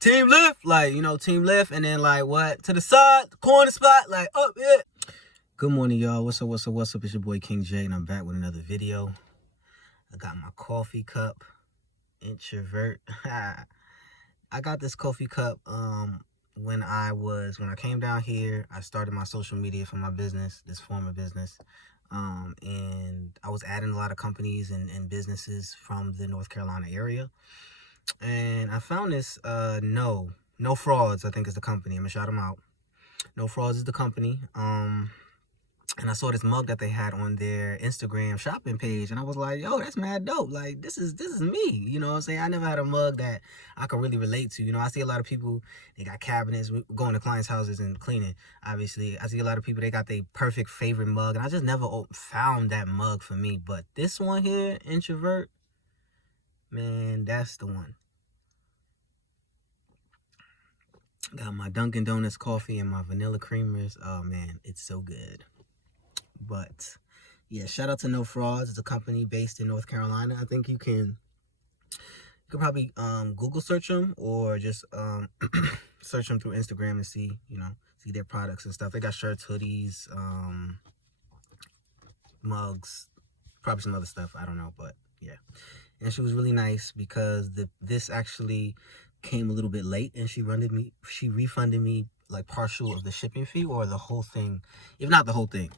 team lift, like, team lift, and then like what to the side, the corner spot, like up it. Good morning, y'all. What's up? It's your boy King J, and I'm back with another video. I got my coffee cup, introvert. I got this coffee cup when I came down here. I started my social media for my business, this former business. And I was adding a lot of companies and businesses from the North Carolina area. And I found this no frauds, I think is the company. I'm gonna shout them out. No frauds is the company. And I saw this mug that they had on their Instagram shopping page, and I was like, yo, that's mad dope. Like, this is me. You know what I'm saying? I never had a mug that I could really relate to. I see a lot of people, they got cabinets, going to clients' houses and cleaning. Obviously, I see a lot of people, they got their perfect favorite mug, and I just never found that mug for me. But this one here, introvert, man, that's the one. Got my Dunkin' Donuts coffee and my vanilla creamers. Oh man, it's so good. But yeah, shout out to No Frauds. It's a company based in North Carolina. I think you could probably Google search them, or just search them through Instagram and see their products and stuff. They got shirts, hoodies, mugs, probably some other stuff. I don't know, but yeah. And she was really nice because this actually came a little bit late, and she refunded me like partial of the shipping fee, or the whole thing, if not the whole thing.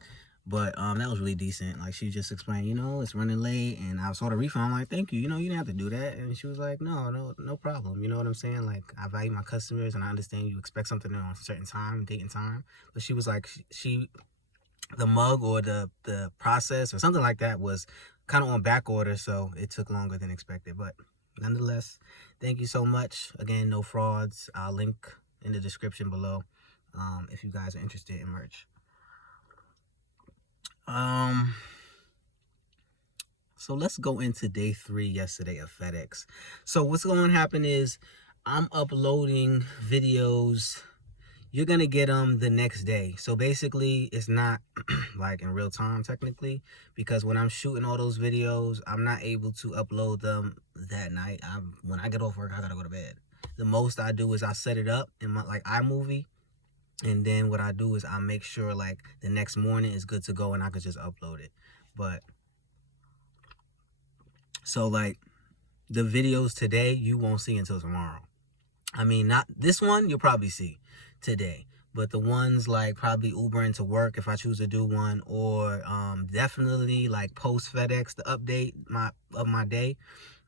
But that was really decent. Like, she just explained, it's running late, and I saw the refund. I'm like, thank you. You didn't have to do that. And she was like, no problem. You know what I'm saying? Like, I value my customers, and I understand you expect something on a certain time, date and time. But she was like, the mug or the process or something like that was kind of on back order, so it took longer than expected. But nonetheless, thank you so much. Again, No Frauds. I'll link in the description below if you guys are interested in merch. So let's go into day 3 yesterday of FedEx. So what's going to happen is I'm uploading videos. You're going to get them the next day. So basically, it's not like in real time technically, because when I'm shooting all those videos, I'm not able to upload them that night. When I get off work, I got to go to bed. The most I do is I set it up in my iMovie, and then what I do is I make sure like the next morning is good to go, and I could just upload it. But so like the videos today, you won't see until tomorrow. I mean, not this one, you'll probably see today, but the ones like probably Uber into work, if I choose to do one, or definitely like post FedEx, the update of my day,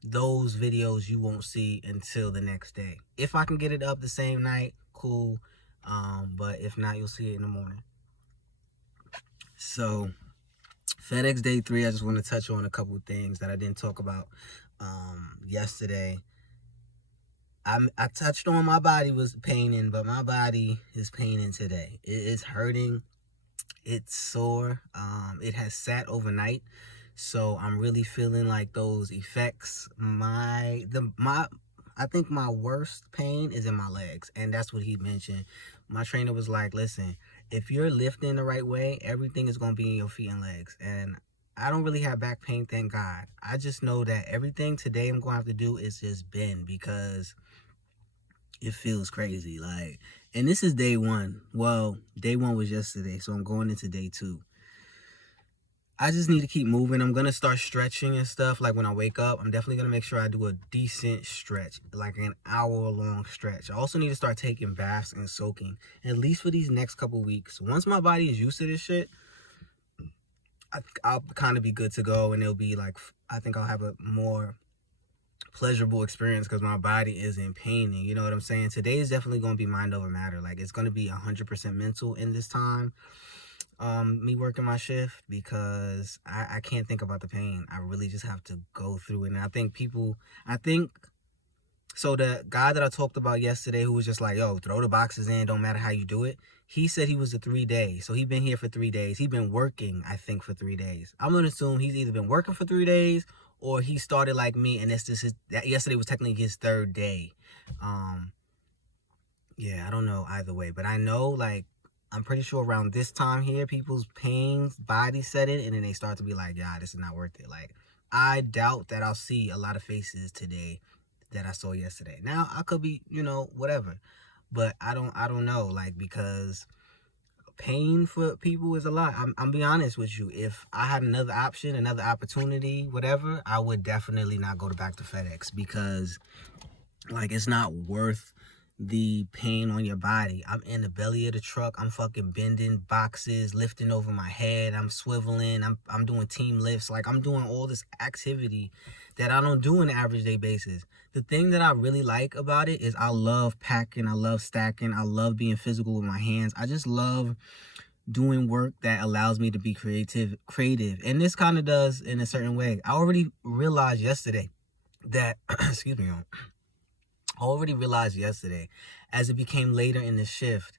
those videos you won't see until the next day. If I can get it up the same night, cool. But if not, you'll see it in the morning. So FedEx day 3, I just want to touch on a couple things that I didn't talk about yesterday. I touched on my body was paining, but my body is paining today. It's hurting. It's sore. It has sat overnight, so I'm really feeling like those effects. I think my worst pain is in my legs, and that's what he mentioned. My trainer was like, listen, if you're lifting the right way, everything is going to be in your feet and legs. And I don't really have back pain, thank God. I just know that everything today I'm going to have to do is just bend, because it feels crazy. Like, and this is day 1. Well, day 1 was yesterday, so I'm going into day 2. I just need to keep moving. I'm going to start stretching and stuff. Like when I wake up, I'm definitely going to make sure I do a decent stretch, like an hour-long stretch. I also need to start taking baths and soaking, at least for these next couple weeks. Once my body is used to this shit, I'll kind of be good to go, and it'll be like, I think I'll have a more pleasurable experience because my body isn't paining. You know what I'm saying? Today is definitely going to be mind over matter. Like, it's going to be 100% mental in this time. Me working my shift, because I can't think about the pain. I really just have to go through it. And I think so the guy that I talked about yesterday, who was just like, yo, throw the boxes in, don't matter how you do it, he said he was a 3 days. So he's been here for 3 days. He's been working, I think, for 3 days. I'm going to assume he's either been working for 3 days, or he started like me, and yesterday was technically his 3rd day. Yeah, I don't know either way, but I know, like, I'm pretty sure around this time here, people's pains, body set in, and then they start to be like, yeah, this is not worth it. Like, I doubt that I'll see a lot of faces today that I saw yesterday. Now I could be, whatever, but I don't know, like, because pain for people is a lot. I'm being honest with you. If I had another option, another opportunity, whatever, I would definitely not go back to FedEx, because like, it's not worth the pain on your body. I'm in the belly of the truck. I'm fucking bending boxes, lifting over my head. I'm swiveling. I'm doing team lifts. Like, I'm doing all this activity that I don't do on an average day basis. The thing that I really like about it is I love packing. I love stacking. I love being physical with my hands. I just love doing work that allows me to be creative. And this kind of does in a certain way. I already realized yesterday that, excuse me, I already realized yesterday, as it became later in the shift,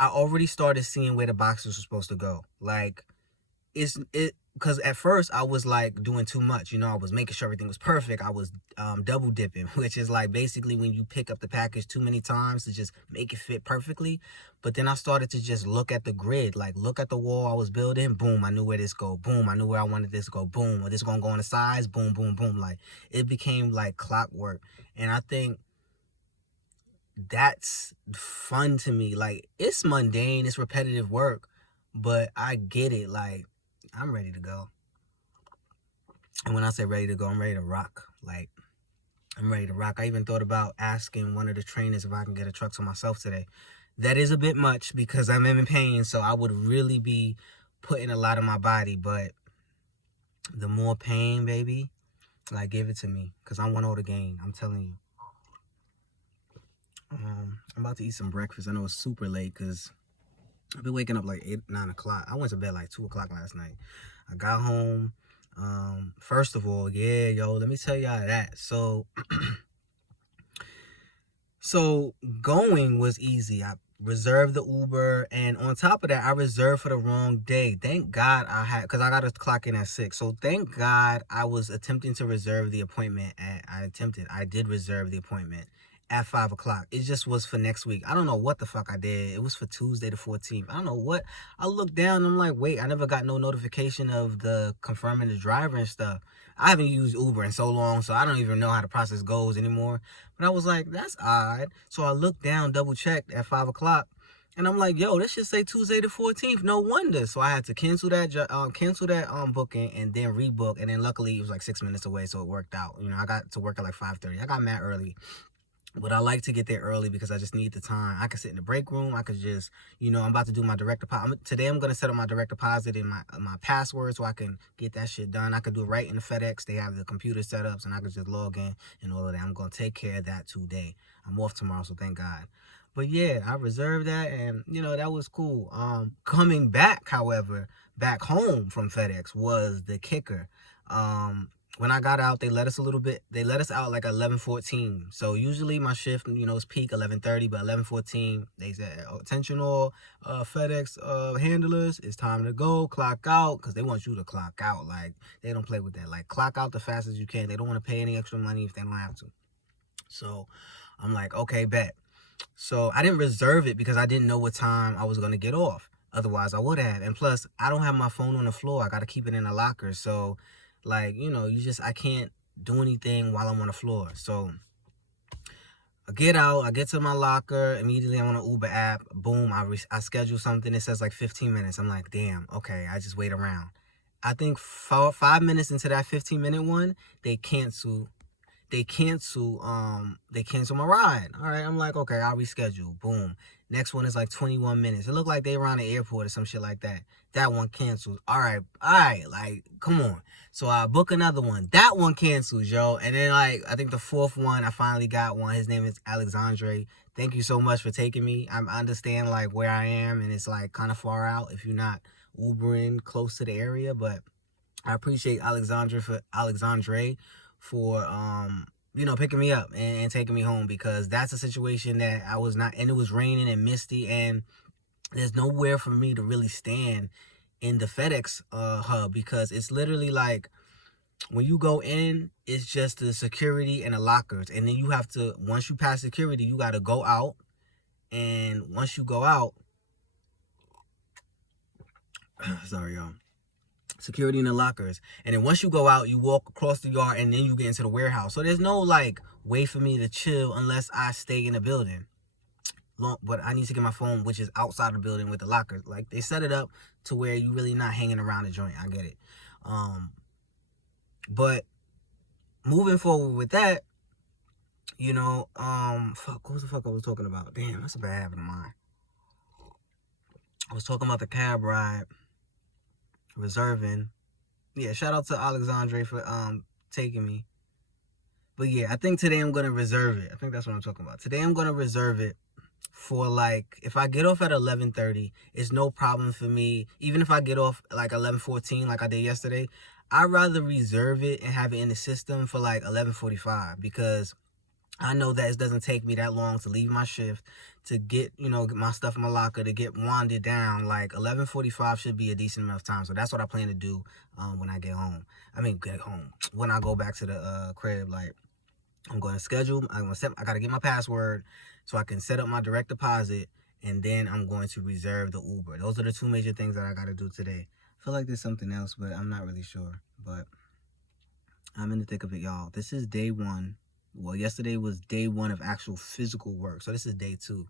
I already started seeing where the boxes were supposed to go. Like, because at first I was like doing too much. I was making sure everything was perfect. I was double dipping, which is like basically when you pick up the package too many times to just make it fit perfectly. But then I started to just look at the grid, like look at the wall I was building. Boom, I knew where this go. Boom, I knew where I wanted this to go. Boom, or this gonna go on the sides. Boom, boom, boom. Like, it became like clockwork. And I think that's fun to me. Like, it's mundane, it's repetitive work, but I get it. Like, I'm ready to go. And when I say ready to go, I'm ready to rock. Like, I'm ready to rock. I even thought about asking one of the trainers if I can get a truck to myself today. That is a bit much because I'm in pain, so I would really be putting a lot of my body. But the more pain, baby, like, give it to me, because I want all the gain. I'm telling you. I'm about to eat some breakfast. I know it's super late because I've been waking up like 8, 9 o'clock. I went to bed like 2 o'clock last night. I got home. First of all, yeah, yo, let me tell y'all that. So going was easy. I reserved the Uber, and on top of that, I reserved for the wrong day. Thank God because I got to clock in at 6. So thank God I was attempting to reserve the appointment I did reserve the appointment at 5 o'clock. It just was for next week. I don't know what the fuck I did. It was for Tuesday the 14th. I don't know what. I looked down and I'm like, wait, I never got no notification of the confirming the driver and stuff. I haven't used Uber in so long, so I don't even know how the process goes anymore. But I was like, that's odd. So I looked down, double checked at 5 o'clock. And I'm like, yo, this should say Tuesday the 14th. No wonder. So I had to cancel that booking and then rebook. And then luckily it was like 6 minutes away, so it worked out. I got to work at like 5:30. I got mad early. But I like to get there early because I just need the time. I can sit in the break room. I could just, I'm about to do my direct deposit. Today I'm going to set up my direct deposit and my password so I can get that shit done. I could do it right in the FedEx. They have the computer setups and I could just log in and all of that. I'm going to take care of that today. I'm off tomorrow, so thank God. But yeah, I reserved that and, that was cool. Coming back, however, back home from FedEx was the kicker. When I got out, they let us out like 11:14. So usually my shift, is peak 11:30, but 11:14, they said, attention all FedEx handlers, it's time to go, clock out, because they want you to clock out. Like, they don't play with that. Like, clock out the fast as you can. They don't want to pay any extra money if they don't have to. So I'm like, okay, bet. So I didn't reserve it because I didn't know what time I was going to get off. Otherwise, I would have. And plus, I don't have my phone on the floor. I got to keep it in a locker. So, like, I can't do anything while I'm on the floor. So I get out, I get to my locker, immediately I'm on an Uber app. Boom, I schedule something. It says like 15 minutes. I'm like, damn, okay, I just wait around. I think 5 minutes into that 15-minute one, they cancel my ride. All right, I'm like, okay, I'll reschedule. Boom. Next one is like 21 minutes. It looked like they were on the airport or some shit like that. That one canceled. All right, like, come on. So I book another one. That one cancels, yo. And then, like, I think the 4th one, I finally got one. His name is Alexandre. Thank you so much for taking me. I understand, like, where I am, and it's, like, kind of far out if you're not Ubering close to the area. But I appreciate Alexandre for picking me up and taking me home, because that's a situation that I was not, and it was raining and misty, and there's nowhere for me to really stand in the FedEx hub, because it's literally like, when you go in, it's just the security and the lockers, and then you have to, once you pass security, you got to go out, and once you go out, sorry, y'all. Security in the lockers, and then once you go out, you walk across the yard, and then you get into the warehouse. So there's no like way for me to chill unless I stay in the building. But I need to get my phone, which is outside the building with the lockers. Like, they set it up to where you really not hanging around the joint. I get it. But moving forward with that, you know, fuck, what the fuck I was talking about? Damn, that's a bad habit of mine. I was talking about the cab ride, reserving. Yeah, shout out to Alexandre for taking me. But yeah, I think today I'm gonna reserve it. I think that's what I'm talking about. Today I'm gonna reserve it for, like, if I get off at 11:30, it's no problem for me. Even if I get off like 11:14, like I did yesterday, I'd rather reserve it and have it in the system for like 11:45, because I know that it doesn't take me that long to leave my shift, to get, you know, get my stuff in my locker, to get winded down. Like 11:45 should be a decent enough time. So that's what I plan to do when I get home. When I go back to the crib. Like, I'm going to schedule. I got to get my password so I can set up my direct deposit, and then I'm going to reserve the Uber. Those are the two major things that I got to do today. I feel like there's something else, but I'm not really sure. But I'm in the thick of it, y'all. This is day one. Well, yesterday was day one of actual physical work. So this is day two.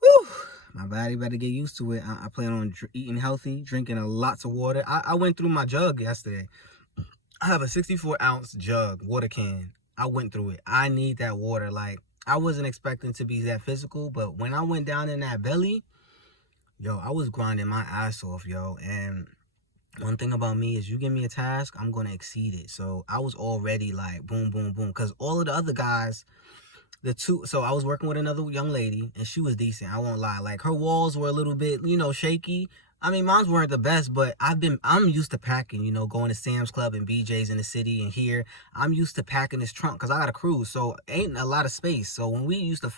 Whew. My body better get used to it. I plan on eating healthy, drinking lots of water. I went through my jug yesterday. I have a 64-ounce jug, water can. I went through it. I need that water. Like, I wasn't expecting to be that physical, but when I went down in that belly, yo, I was grinding my ass off, yo. And one thing about me is, you give me a task, I'm going to exceed it. So I was already like, boom, boom, boom. Because all of the other guys, so I was working with another young lady, and she was decent. I won't lie. Like, her walls were a little bit, you know, shaky. I mean, mine weren't the best, but I'm used to packing, you know, going to Sam's Club and BJ's in the city and here. I'm used to packing this trunk because I got a cruise, so ain't a lot of space. So when we used to,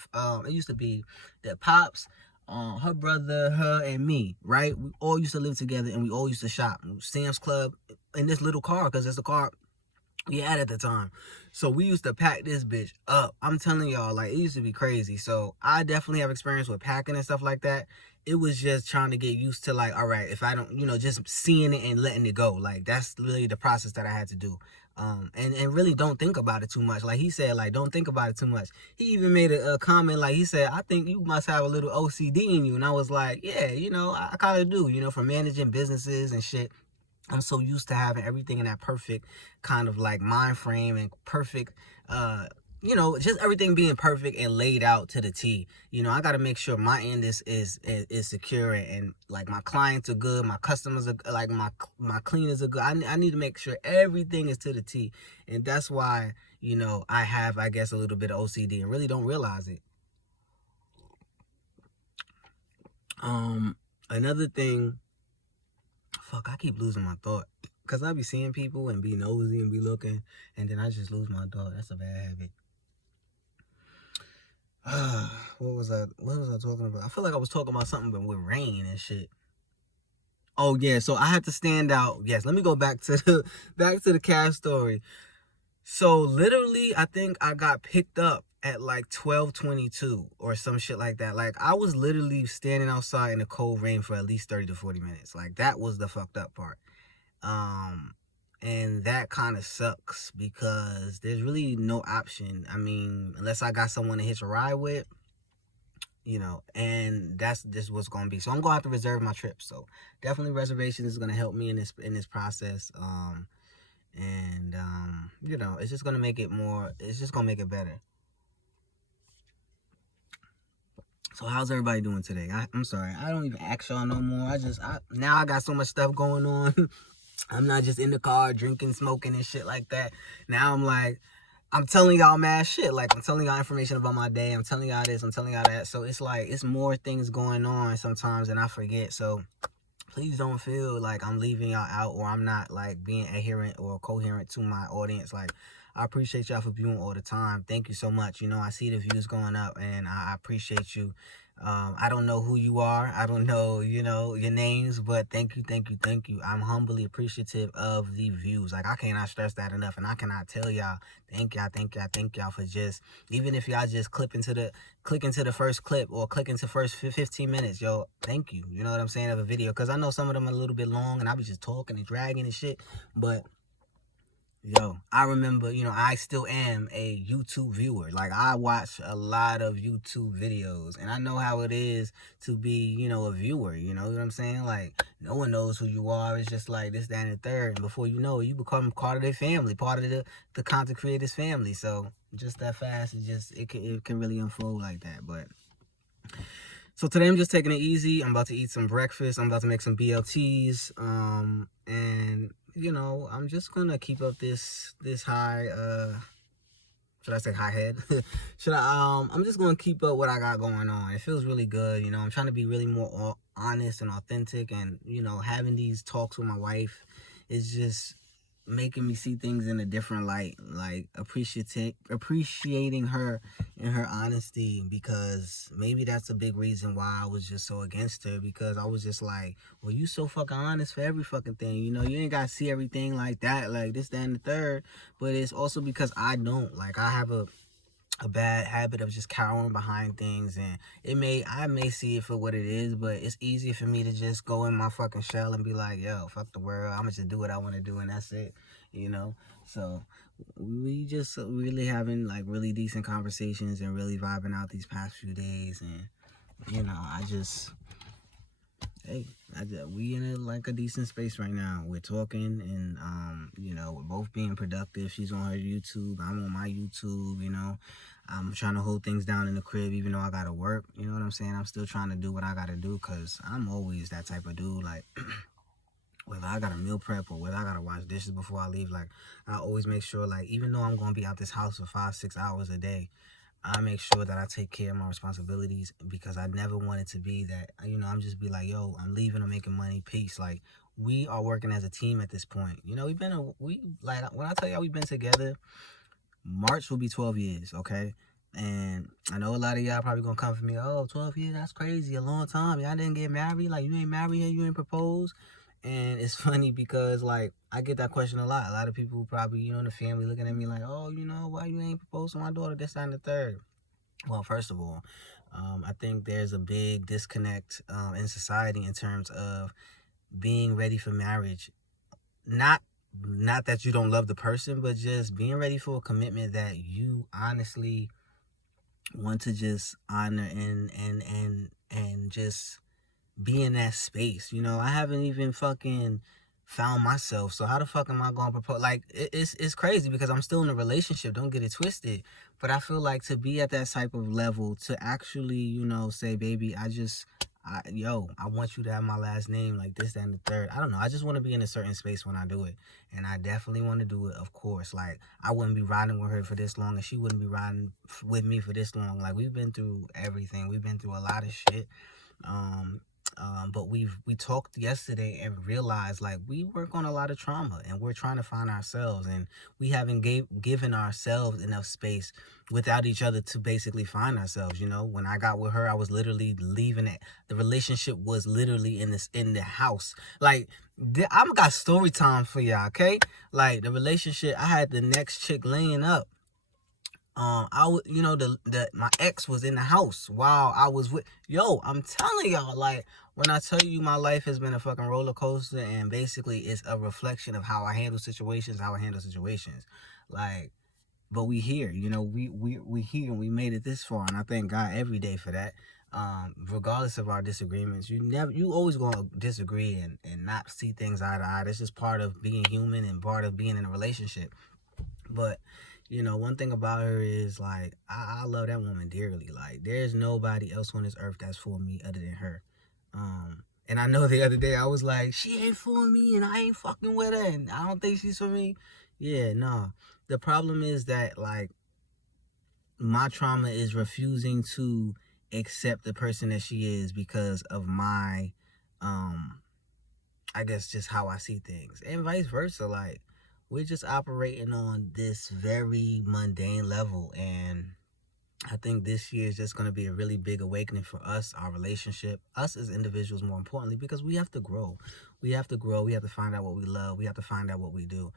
it used to be that Pops, her brother, her, and me, right? We all used to live together, and we all used to shop. Sam's Club in this little car, because it's the car we had at the time. So we used to pack this bitch up. I'm telling y'all, like, it used to be crazy. So I definitely have experience with packing and stuff like that. It was just trying to get used to, like, all right, if I don't, you know, just seeing it and letting it go. Like, that's really the process that I had to do. And really don't think about it too much. Like he said, like, don't think about it too much. He even made a comment, like, he said, I think you must have a little OCD in you. And I was like, yeah, you know, I kind of do, you know, for managing businesses and shit. I'm so used to having everything in that perfect kind of like mind frame and perfect, you know, just everything being perfect and laid out to the T. You know, I got to make sure my end is secure, and like my clients are good, my customers are like, my cleaners are good. I need to make sure everything is to the T, and that's why, you know, I have, I guess, a little bit of OCD and really don't realize it. Another thing. Fuck, I keep losing my thought. Because I be seeing people and be nosy and be looking, and then I just lose my thought. That's a bad habit. What was I talking about? I feel like I was talking about something but with rain and shit. Oh yeah, so I had to stand out. Yes, let me go back to the cab story. So literally, I think I got picked up at like 12:22 or some shit like that. Like, I was literally standing outside in the cold rain for at least 30 to 40 minutes. Like, that was the fucked up part. And that kind of sucks because there's really no option. I mean, unless I got someone to hitch a ride with, you know, and that's just what's going to be. So I'm going to have to reserve my trip. So definitely reservation is going to help me in this process. You know, it's just going to make it more, it's just going to make it better. So how's everybody doing today? I'm sorry, I don't even ask y'all no more. Now I got so much stuff going on. I'm not just in the car drinking, smoking, and shit like that. Now I'm like, I'm telling y'all mad shit. Like, I'm telling y'all information about my day. I'm telling y'all this. I'm telling y'all that. So it's like, it's more things going on sometimes, and I forget. So please don't feel like I'm leaving y'all out, or I'm not like being adherent or coherent to my audience. Like, I appreciate y'all for viewing all the time. Thank you so much. You know, I see the views going up, and I appreciate you. I don't know who you are. I don't know, you know, your names, but thank you, thank you, thank you. I'm humbly appreciative of the views. Like, I cannot stress that enough, and I cannot tell y'all, thank y'all, thank y'all, thank y'all for just, even if y'all just click into the first clip or click into first 15 minutes, yo, thank you. You know what I'm saying, of a video, because I know some of them are a little bit long, and I be just talking and dragging and shit, but Yo, I remember, I still am a YouTube viewer. Like, I watch a lot of YouTube videos, and I know how it is to be, a viewer. You know what I'm saying? Like, no one knows who you are. It's just like this, that, and the third. And before you know it, you become part of their family, part of the content creators family. So, just that fast, it can really unfold like that. But so today I'm just taking it easy. I'm about to eat some breakfast. I'm about to make some BLTs. And I'm just gonna keep up this high should I say high head? I'm just gonna keep up what I got going on. It feels really good, I'm trying to be really more honest and authentic, and having these talks with my wife is just making me see things in a different light, like appreciating her and her honesty, because maybe that's a big reason why I was just so against her, because I was just like, well, you so fucking honest for every fucking thing, you ain't gotta see everything like that, like this, that, and the third. But it's also because I don't, like, I have a bad habit of just cowering behind things, and I may see it for what it is, but it's easier for me to just go in my fucking shell and be like, yo, fuck the world, I'm gonna just do what I want to do, and that's it. So we just really having like really decent conversations and really vibing out these past few days. And I just, hey, we in a decent space right now. We're talking, and we're both being productive. She's on her YouTube, I'm on my YouTube. I'm trying to hold things down in the crib, even though I gotta work. You know what I'm saying? I'm still trying to do what I gotta do, because I'm always that type of dude. Like, whether I gotta meal prep or whether I gotta wash dishes before I leave, like, I always make sure, like, even though I'm gonna be out this house for 5-6 hours a day, I make sure that I take care of my responsibilities, because I never want it to be that, I'm just be like, yo, I'm leaving, I'm making money, peace. Like, we are working as a team at this point. When I tell y'all we've been together, March will be 12 years, okay? And I know a lot of y'all probably gonna come for me, oh, 12 years, that's crazy, a long time. Y'all didn't get married, like, you ain't married yet, you ain't proposed. And it's funny because, like, I get that question a lot. A lot of people probably, in the family looking at me like, oh, why you ain't proposed to my daughter, this, that, and the third. Well, first of all, I think there's a big disconnect in society in terms of being ready for marriage. Not that you don't love the person, but just being ready for a commitment that you honestly want to just honor and just be in that space. I haven't even fucking found myself. So how the fuck am I going to propose? Like, it's crazy because I'm still in a relationship. Don't get it twisted. But I feel like to be at that type of level, to actually, say, baby, I want you to have my last name, like this, that, and the third. I don't know. I just want to be in a certain space when I do it. And I definitely want to do it, of course. Like, I wouldn't be riding with her for this long, and she wouldn't be riding with me for this long. Like, we've been through everything. We've been through a lot of shit. But we talked yesterday and realized, like, we work on a lot of trauma, and we're trying to find ourselves, and we haven't given ourselves enough space without each other to basically find ourselves. When I got with her, I was literally leaving it. The relationship was literally in the house. Like, I'm got story time for y'all, okay? Like, the relationship, I had the next chick laying up. I was, my ex was in the house while I was with, I'm telling y'all, like, when I tell you my life has been a fucking roller coaster, and basically it's a reflection of how I handle situations, like, but we here, we here, and we made it this far, and I thank God every day for that. Regardless of our disagreements, you always gonna disagree and not see things eye to eye. That's just part of being human and part of being in a relationship. But one thing about her is, like, I love that woman dearly. Like, there's nobody else on this earth that's for me other than her. And I know the other day I was like, she ain't for me, and I ain't fucking with her, and I don't think she's for me. Yeah, no. The problem is that, like, my trauma is refusing to accept the person that she is because of my, I guess, just how I see things, and vice versa. Like, we're just operating on this very mundane level, and I think this year is just going to be a really big awakening for us, our relationship, us as individuals, more importantly, because we have to grow. We have to grow. We have to find out what we love. We have to find out what we do.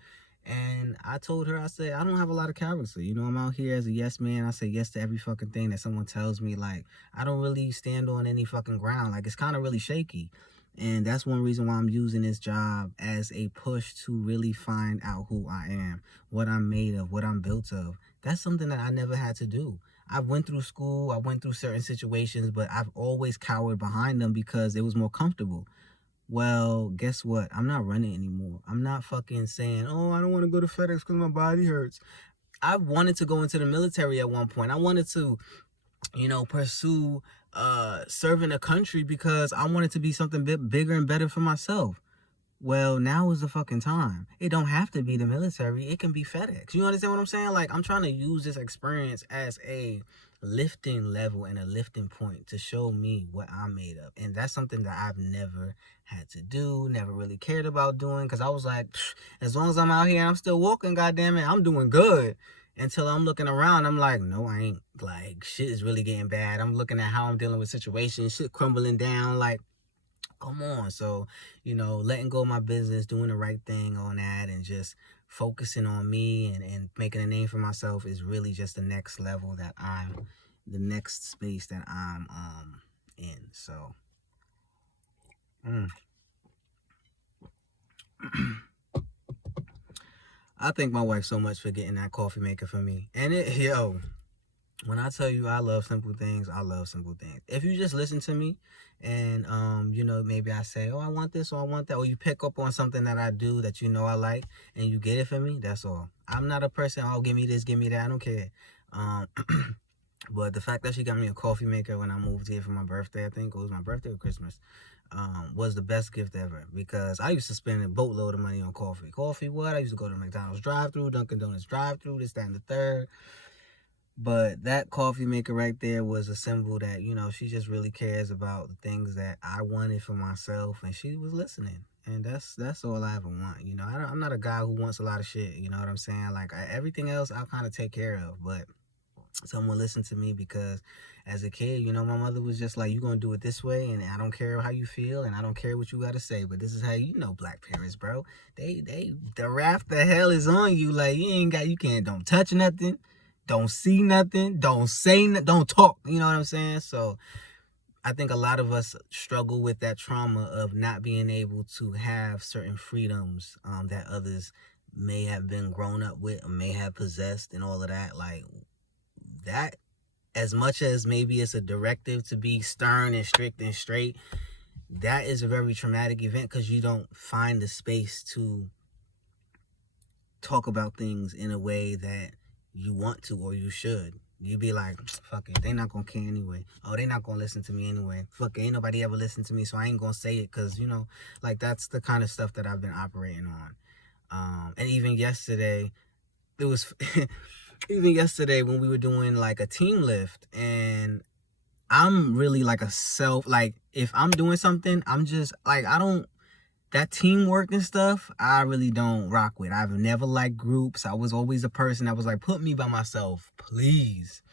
And I told her, I said, I don't have a lot of character. I'm out here as a yes man. I say yes to every fucking thing that someone tells me. Like, I don't really stand on any fucking ground. Like, it's kind of really shaky. And that's one reason why I'm using this job as a push to really find out who I am, what I'm made of, what I'm built of. That's something that I never had to do. I went through school, I went through certain situations, but I've always cowered behind them because it was more comfortable. Well, guess what? I'm not running anymore. I'm not fucking saying, oh, I don't want to go to FedEx because my body hurts. I wanted to go into the military at one point. I wanted to, pursue serving a country because I wanted to be something bigger and better for myself. Well, now is the fucking time. It don't have to be the military. It can be FedEx. You understand what I'm saying? Like, I'm trying to use this experience as a lifting level and a lifting point to show me what I'm made of. And that's something that I've never had to do, never really cared about doing, because I was like, as long as I'm out here and I'm still walking, goddamn it, I'm doing good. Until I'm looking around, I'm like, no, I ain't. Like, shit is really getting bad. I'm looking at how I'm dealing with situations, shit crumbling down, like, come on. So, letting go of my business, doing the right thing on that, and just focusing on me and making a name for myself is really just the next level the next space that I'm in. So I thank my wife so much for getting that coffee maker for me. And when I tell you I love simple things, I love simple things. If you just listen to me and, maybe I say, oh, I want this or I want that, or you pick up on something that I do that I like and you get it for me, that's all. I'm not a person, oh, give me this, give me that. I don't care. But the fact that she got me a coffee maker when I moved here for my birthday, I think it was my birthday or Christmas, was the best gift ever, because I used to spend a boatload of money on coffee. Coffee, what? I used to go to McDonald's drive-thru, Dunkin' Donuts drive-thru, this, that, and the third. But that coffee maker right there was a symbol that, she just really cares about the things that I wanted for myself, and she was listening. And that's all I ever want. I'm not a guy who wants a lot of shit. You know what I'm saying? Like, everything else I'll kind of take care of, but someone listened to me because as a kid, my mother was just like, you gonna do it this way, and I don't care how you feel, and I don't care what you gotta say, but this is how black parents, bro. The wrath the hell is on you. Like, don't touch nothing, don't see nothing, don't say don't talk. You know what I'm saying? So I think a lot of us struggle with that trauma of not being able to have certain freedoms that others may have been grown up with or may have possessed and all of that. Like, that, as much as maybe it's a directive to be stern and strict and straight, that is a very traumatic event because you don't find the space to talk about things in a way that you want to or you should. You be like, fuck it, they not gonna care anyway. Oh, they not gonna listen to me anyway. Fuck it, ain't nobody ever listened to me, so I ain't gonna say it, because, like, that's the kind of stuff that I've been operating on. And even yesterday, it was even yesterday when we were doing like a team lift, and I'm really like if I'm doing something, I'm just like, that teamwork and stuff, I really don't rock with. I've never liked groups. I was always a person that was like, put me by myself, please.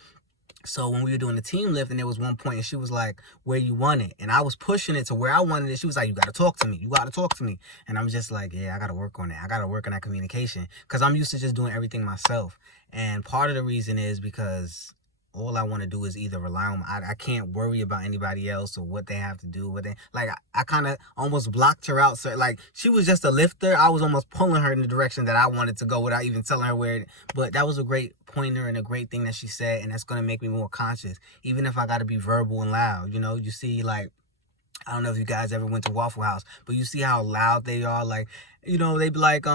So when we were doing the team lift, and there was one point and she was like, where you want it? And I was pushing it to where I wanted it. She was like, you got to talk to me. You got to talk to me. And I'm just like, yeah, I got to work on that. I got to work on that communication, because I'm used to just doing everything myself. And part of the reason is because all I want to do is either rely on, I can't worry about anybody else or what they have to do. I kind of almost blocked her out. So, like, she was just a lifter. I was almost pulling her in the direction that I wanted to go without even telling her where. But that was a great pointer and a great thing that she said. And that's going to make me more conscious, even if I got to be verbal and loud. You see, like, I don't know if you guys ever went to Waffle House, but you see how loud they are. Like, they be like,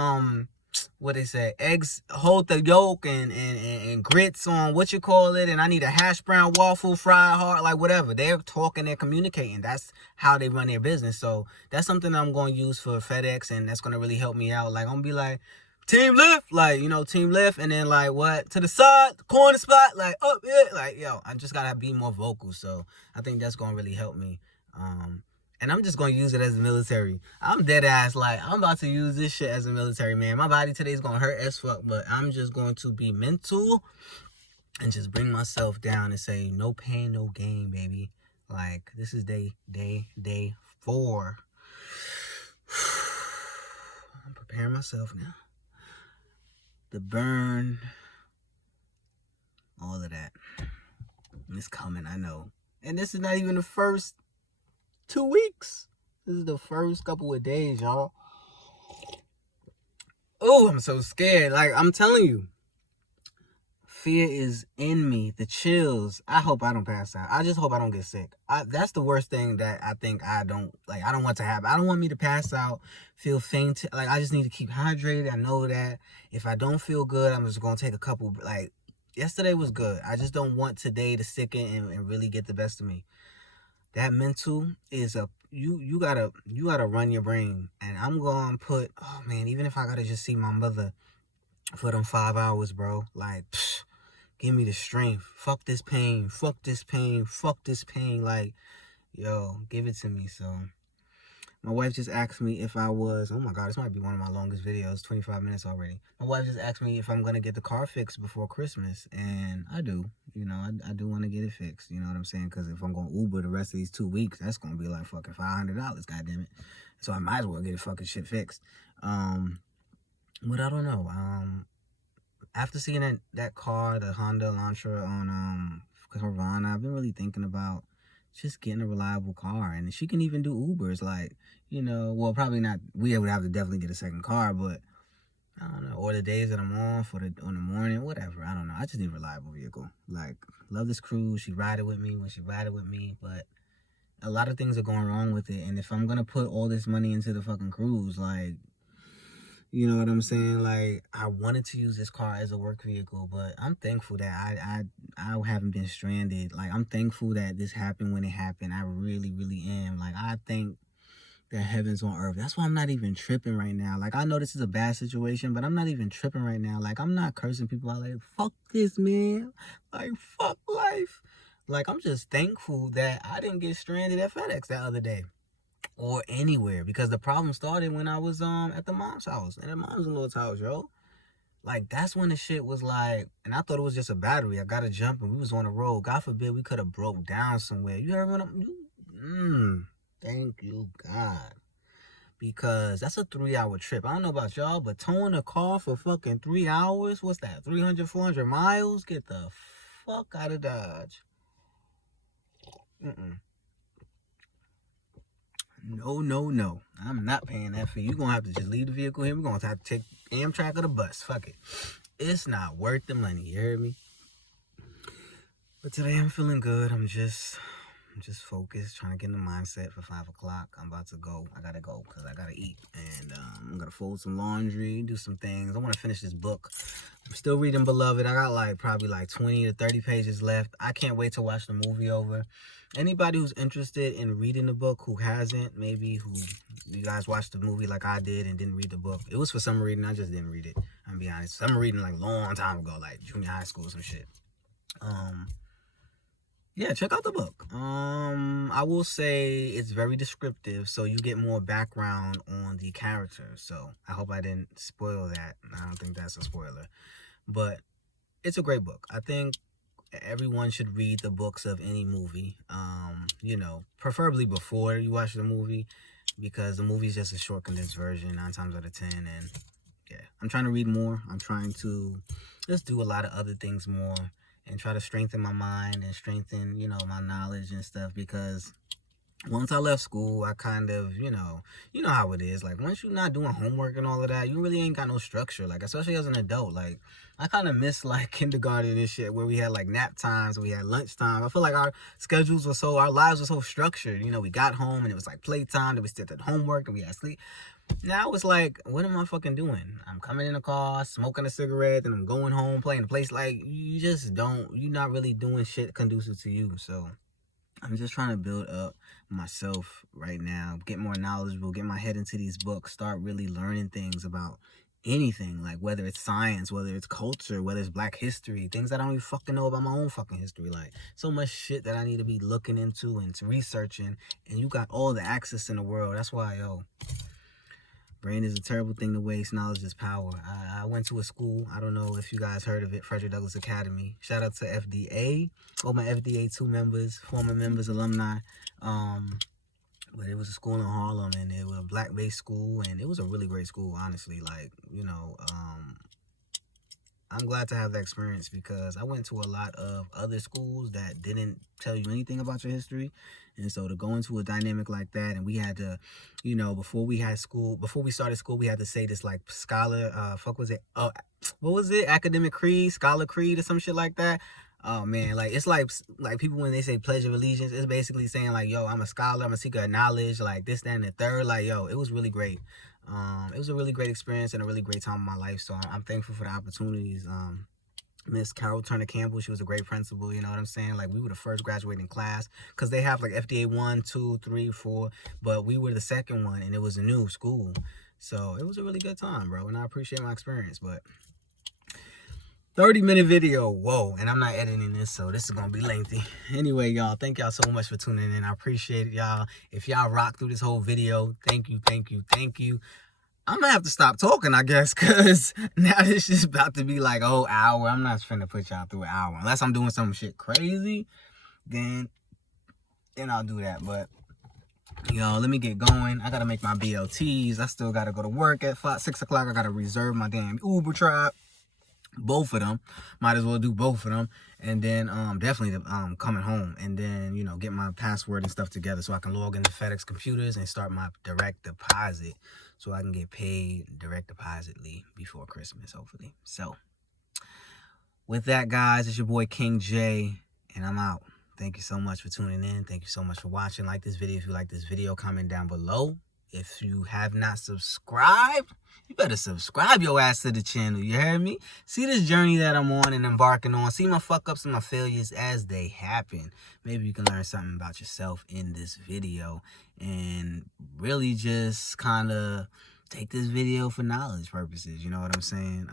what they say, eggs hold the yolk and grits on what you call it, and I need a hash brown waffle, fried hard, like whatever. They're talking, they're communicating. That's how they run their business. So that's something I'm going to use for FedEx, and that's going to really help me out. Like, I'm going to be like, team lift, like, team lift, and then like, what, to the side, corner spot, like, up it, like, yo, I just gotta be more vocal. So I think that's going to really help me. And I'm just going to use it as a military. I'm dead ass, like, I'm about to use this shit as a military, man. My body today is going to hurt as fuck, but I'm just going to be mental and just bring myself down and say, no pain, no gain, baby. Like, this is day 4. I'm preparing myself now. The burn, all of that. It's coming, I know. And this is not even the first 2 weeks. This is the first couple of days, y'all. Oh, I'm so scared. Like, I'm telling you, fear is in me. The chills. I hope I don't pass out. I just hope I don't get sick. That's the worst thing that I think I don't want to happen. I don't want me to pass out, feel faint. Like, I just need to keep hydrated. I know that if I don't feel good, I'm just going to take a couple, like, yesterday was good. I just don't want today to sicken and really get the best of me. That mental is you gotta run your brain. And I'm gonna put, oh man, even if I gotta just see my mother for them 5 hours, bro, like, give me the strength. Fuck this pain. Fuck this pain. Fuck this pain. Like, yo, give it to me. So my wife just asked me if I was, oh my God, this might be one of my longest videos, 25 minutes already. My wife just asked me if I'm going to get the car fixed before Christmas. And I do, I do want to get it fixed. You know what I'm saying? Because if I'm going to Uber the rest of these 2 weeks, that's going to be like fucking $500, goddammit. So I might as well get the fucking shit fixed. But I don't know. After seeing that car, the Honda Elantra on Carvana, I've been really thinking about just getting a reliable car. And she can even do Ubers, like, well, probably not. We would have to definitely get a second car, but I don't know. Or the days that I'm off, or on the morning, whatever. I don't know. I just need a reliable vehicle. Like, love this cruise. She ride it with me when she ride it with me, but a lot of things are going wrong with it. And if I'm gonna put all this money into the fucking cruise, like, you know what I'm saying? Like, I wanted to use this car as a work vehicle, but I'm thankful that I haven't been stranded. Like, I'm thankful that this happened when it happened. I really, really am. Like, I think that heaven's on earth. That's why I'm not even tripping right now. Like, I know this is a bad situation, but I'm not even tripping right now. Like, I'm not cursing people out. Like, fuck this, man. Like, fuck life. Like, I'm just thankful that I didn't get stranded at FedEx that other day. Or anywhere, because the problem started when I was at the mom's house, and the mom's little house, yo. Like, that's when the shit was like, and I thought it was just a battery. I got to jump, and we was on the road. God forbid we could have broke down somewhere. You heard what thank you, God, because that's a 3-hour trip. I don't know about y'all, but towing a car for fucking 3 hours, what's that? 300, 400 miles? Get the fuck out of Dodge. No. I'm not paying that fee. You're going to have to just leave the vehicle here. We're going to have to take Amtrak or the bus. Fuck it. It's not worth the money. You heard me? But today I'm feeling good. I'm just focused, trying to get in the mindset for 5 o'clock. I'm about to go. I got to go because I got to eat. And I'm going to fold some laundry, do some things. I want to finish this book. I'm still reading Beloved. I got probably 20 to 30 pages left. I can't wait to watch the movie over. Anybody who's interested in reading the book, who hasn't, maybe who you guys watched the movie like I did and didn't read the book. It was for summer reading. I just didn't read it. I'm gonna be honest. Summer reading long time ago, like junior high school or some shit. Yeah, check out the book. I will say it's very descriptive, so you get more background on the characters. So I hope I didn't spoil that. I don't think that's a spoiler, but it's a great book. I think everyone should read the books of any movie, preferably before you watch the movie, because the movie is just a short condensed version 9 times out of 10. And yeah, I'm trying to read more. I'm trying to just do a lot of other things more and try to strengthen my mind and strengthen, my knowledge and stuff, because once I left school, I kind of, you know how it is. Like, once you're not doing homework and all of that, you really ain't got no structure. Like, especially as an adult, like, I kind of miss, kindergarten and shit, where we had, nap times, we had lunch time. I feel like our lives were so structured. We got home, and it was, playtime, then we still did homework, and we had sleep. Now it's like, what am I fucking doing? I'm coming in the car, smoking a cigarette, and I'm going home, playing the place. Like, you're not really doing shit conducive to you, so I'm just trying to build up myself right now, get more knowledgeable, get my head into these books, start really learning things about anything, like whether it's science, whether it's culture, whether it's Black history, things I don't even fucking know about my own fucking history. Like, so much shit that I need to be looking into and researching, and you got all the access in the world. That's why, brain is a terrible thing to waste. Knowledge is power. I went to a school. I don't know if you guys heard of it, Frederick Douglass Academy. Shout out to FDA. All my FDA 2 members, former members, alumni. But it was a school in Harlem, and it was a Black-based school, and it was a really great school, honestly. I'm glad to have that experience because I went to a lot of other schools that didn't tell you anything about your history. And so to go into a dynamic like that, and we had to, before we started school, we had to say this like scholar, what was it? Academic creed, scholar creed or some shit like that. Oh man, like it's like people when they say pledge of allegiance, it's basically saying like, yo, I'm a scholar, I'm a seeker of knowledge, like this, that, and the third. Like, yo, it was really great. It was a really great experience and a really great time in my life. So I'm thankful for the opportunities. Miss Carol Turner Campbell, she was a great principal, you know what I'm saying? Like we were the first graduating class because they have like FDA 1, 2, 3, 4, but we were the second one and it was a new school. So it was a really good time, bro. And I appreciate my experience, but 30-minute video, whoa, and I'm not editing this, so this is gonna be lengthy. Anyway, y'all, thank y'all so much for tuning in. I appreciate it, y'all. If y'all rock through this whole video, thank you, thank you, thank you. I'm gonna have to stop talking, I guess, because now this is about to be like a whole hour. I'm not finna put y'all through an hour. Unless I'm doing some shit crazy, then I'll do that. But, yo, let me get going. I gotta make my BLTs. I still gotta go to work at 6 o'clock. I gotta reserve my damn Uber tribe. Both of them, might as well do both of them, and then definitely coming home, and then get my password and stuff together so I can log into FedEx computers and start my direct deposit so I can get paid direct depositly before Christmas, hopefully. So with that, guys, it's your boy King J, and I'm out. Thank you so much for tuning in. Thank you so much for watching. Like this video if you like this video. Comment down below. If you have not subscribed, you better subscribe your ass to the channel. You heard me? See this journey that I'm on and embarking on. See my fuck-ups and my failures as they happen. Maybe you can learn something about yourself in this video. And really just kind of take this video for knowledge purposes. You know what I'm saying?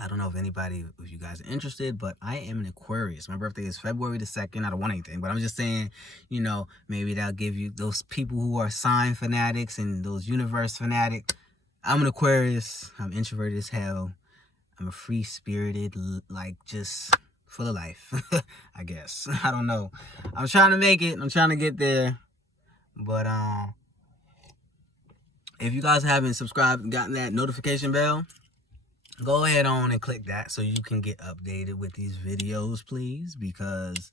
I don't know if you guys are interested, but I am an Aquarius. My birthday is February the 2nd. I don't want anything, but I'm just saying, maybe that'll give you those people who are sign fanatics and those universe fanatic. I'm an Aquarius. I'm introverted as hell. I'm a free-spirited, like, just full of life, I guess. I don't know. I'm trying to make it. I'm trying to get there. But, if you guys haven't subscribed and gotten that notification bell, go ahead on and click that so you can get updated with these videos, please, because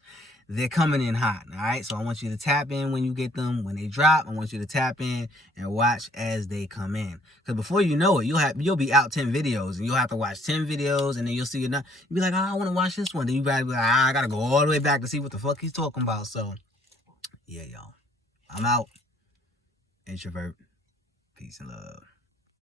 they're coming in hot, all right? So I want you to tap in when you get them. When they drop, I want you to tap in and watch as they come in. Because before you know it, you'll be out 10 videos, and you'll have to watch 10 videos, and then you'll see you'll be like, oh, I want to watch this one. Then you gotta be like, I got to go all the way back to see what the fuck he's talking about. So, yeah, y'all. I'm out. Introvert. Peace and love.